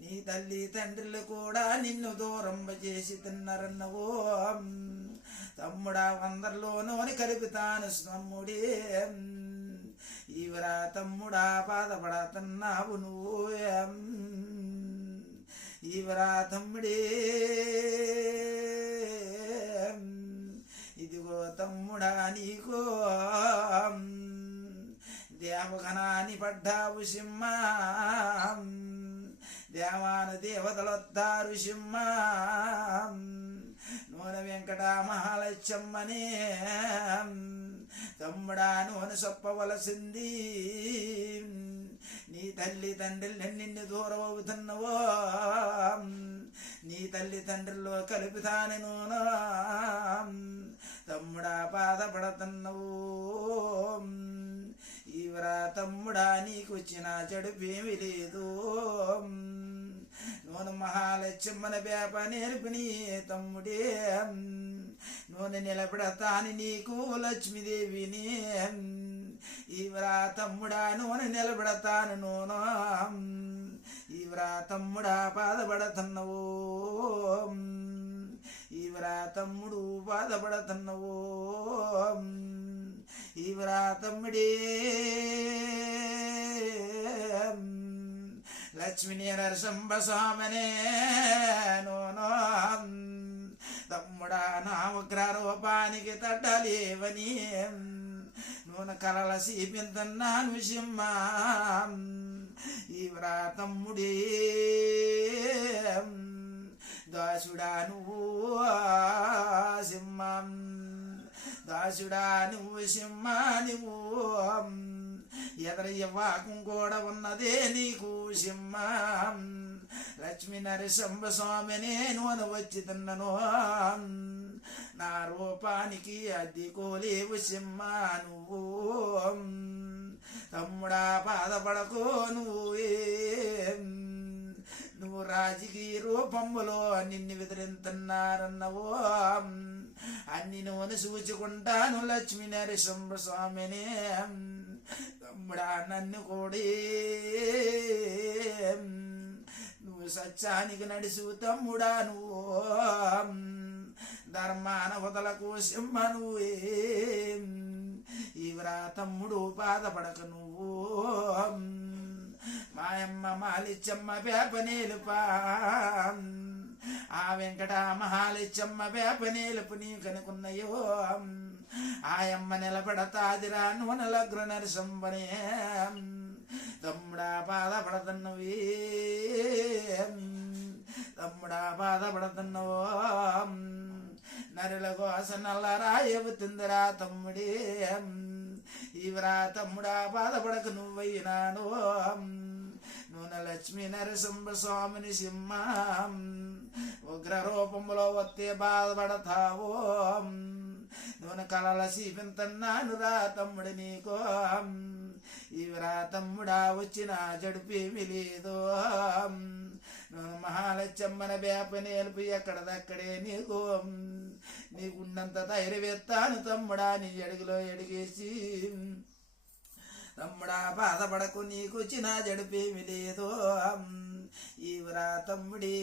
నీ తల్లి తండ్రులు కూడా నిన్ను దూరం చేసి తిన్నారన్నవో తమ్ముడా అందరిలోనోని కలుపుతాను తమ్ముడే ఇవరా తమ్ముడా బాధపడుతున్నావు నువ్వు ఇవరా తమ్ముడే ఇదిగో తమ్ముడా నీకో దేవగణాన్ని పడ్డావు సింహ దేవాన దేవతలొత్తారు సింహ నూనె వెంకట మహాలక్ష్మనే తమ్ముడా నూనె చెప్పవలసింది నీ తల్లి తండ్రులు నిన్ను దూరం అవుతున్నవో నీ తల్లి తండ్రుల్లో కలుపుతాను నూనె తమ్ముడా బాధపడుతున్నావు ఇవరా తమ్ముడా నీకు వచ్చిన చెడుపేమి లేదు నూనె మహాలక్ష్మణ వేప నేర్పిని తమ్ముడే నూనె నిలబెడతాను నీకు లక్ష్మీదేవిని ఇవరా తమ్ముడా నూనె నిలబెడతాను నూనె ఇవరా తమ్ముడా బాధపడుతున్నావు ఇవరా తమ్ముడు బాధపడుతున్నావు ఇవరా తమ్ముడే లక్ష్మీ నరసింహ స్వామనే నోనో తమ్ముడా నా ఉగ్రరూపానికి తడ్డలేవని నూనె కలల సీపింతన్నాను సింహ ఇవరా తమ్ముడే దాసుడా నువ్వు సింహం దాసుడా నువ్వు సింహ నువ్వు ఎదర ఇవ్వాకం కూడా ఉన్నదే నీకు సింహ లక్ష్మీ నరసింహ స్వామినే నూనె వచ్చి తిన్నను నా రూపానికి అద్దెకోలేవు సింహ నువ్వు తమ్ముడా బాధపడకో నువ్వు రాజకీయ రూపంలో నిన్ను విదిరింతున్నారన్నవో అన్ని నూనె చూచుకుంటాను లక్ష్మీ నరసింహ స్వామినే తమ్ముడా నన్ను కూడా నువ్వు సత్యానికి నడుచు తమ్ముడా నువ్వు ధర్మాన వదలకు సింహ నువ్వే ఇవరా తమ్ముడు బాధపడక నువ్వు మాయమ్మ మాలిచ్చమ్మ వేపనేలుపా ఆ వెంకట మహాలిచ్చమ్మ వేపనేలుపు నీ కనుకున్నయో ఆయమ్మ నిలబడతాదిరా నూనెలగ్ర నరసింహనే తమ్ముడా బాధపడుతున్నవి తమ్ముడా బాధపడుతున్నావో నరుల కోస నల్లరాయవుతుందిరా తమ్ముడే ఇవరా తమ్ముడా బాధపడక నువ్వయ్యినాను నూనె లక్ష్మీ నరసింహ స్వామిని సింహ ఉగ్ర రూపంలో వస్తే బాధపడతావో నూనె కలల సీపింతన్నానురా తమ్ముడు నీకో ఇవరా తమ్ముడా వచ్చిన జడుపేమి లేదు నూనె మహాలక్ష్మణ వేప నేర్పు ఎక్కడదక్కడే నీకున్నంత ధైర్యం ఎత్తాను తమ్ముడా నీ అడుగులో ఎడిగేసి తమ్ముడా బాధపడకు నీకు వచ్చిన జడుపేమి లేదు ఇవరా తమ్ముడే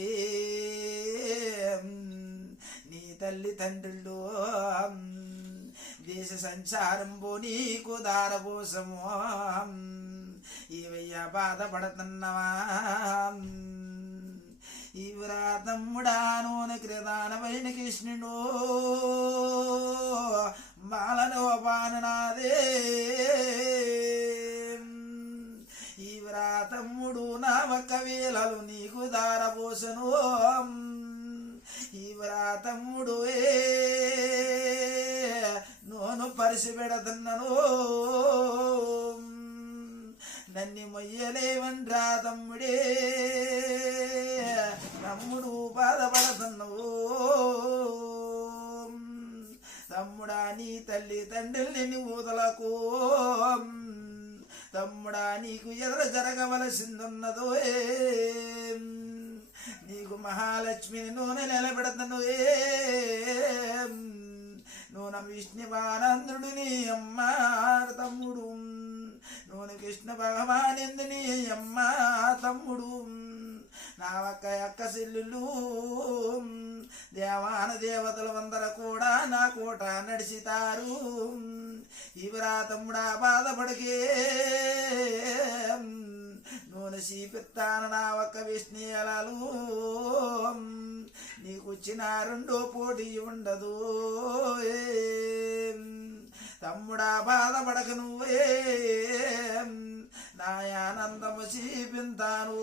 నీ తల్లి తండ్రులు దేశ సంచారం నీకు దారపోసము ఇవయ్య బాధపడుతున్నవా ఇవరా తమ్ముడా నూనె క్రీదానమైన కృష్ణుడు బాలను బాణనాదే ఇవరా తమ్ముడు నా ఒక్క వేళలు నీకు దారపోసను ఇవరా తమ్ముడు నూనె పరిసి పెడుతున్నాను నన్ను మొయ్యలేవన్రా తమ్ముడే తమ్ముడు బాధపడుతున్నావు తమ్ముడా నీ తల్లి తండ్రిని నువ్వు వదలకు తమ్ముడా నీకు ఎదురు జరగవలసిందున్నదో నీకు మహాలక్ష్మిని నూనె నిలబెడతను నూనె విష్ణువానందుడు నీ అమ్మ తమ్ముడు నూనె కృష్ణ భగవాన్ నీ అమ్మ తమ్ముడు నా ఒక్క సెల్లులు దేవాన దేవతలు అందరూ కూడా నా కోట నడిచితారు ఇవరా తమ్ముడా బాధపడికే నూనె సీపిస్తాను నా ఒక్క విష్ణీయాలు నీకొచ్చిన రెండో పోటీ ఉండదు తమ్ముడా బాధపడక నువ్వే నా ఆనందము చూపింతాను